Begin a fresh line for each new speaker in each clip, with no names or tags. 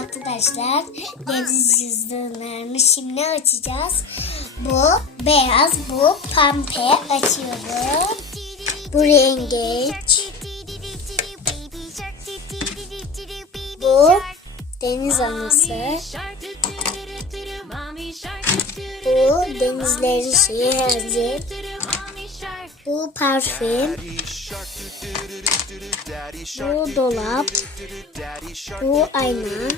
Arkadaşlar deniz cüzdanlarını şimdi açacağız. Bu beyaz, bu pembe açıyorum. Bu rengeç. Bu deniz anası. Bu denizlerin şeyi hazır. Bu parfüm. Bu dolap. Bu ayna.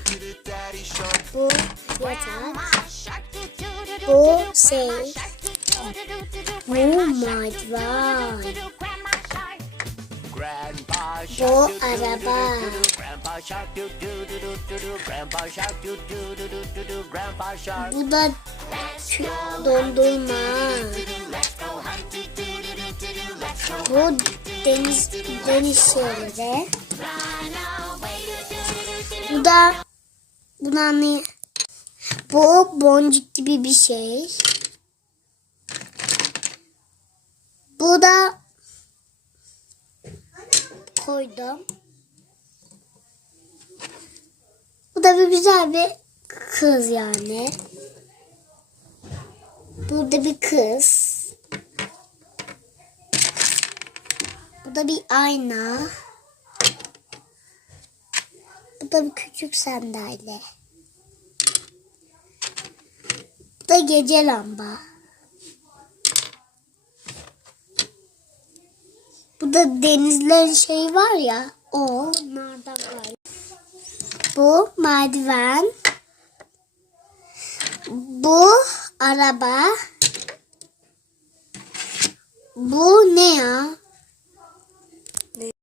Bu yatak. Bu şey. Bu merdiven. Bu araba. Grandpa Shark do Bu deniz deniz şeyleri. Bu da bunu anlay- Bu boncuk gibi bir şey. Bu da koydum. Bu da bir güzel bir kız yani. Burada bir kız. Bu da bir ayna. Bu da bir küçük sandalye. Bu da gece lamba. Bu da denizlerin şey var ya. O nereden var? Bu merdiven. Bu araba. Bu?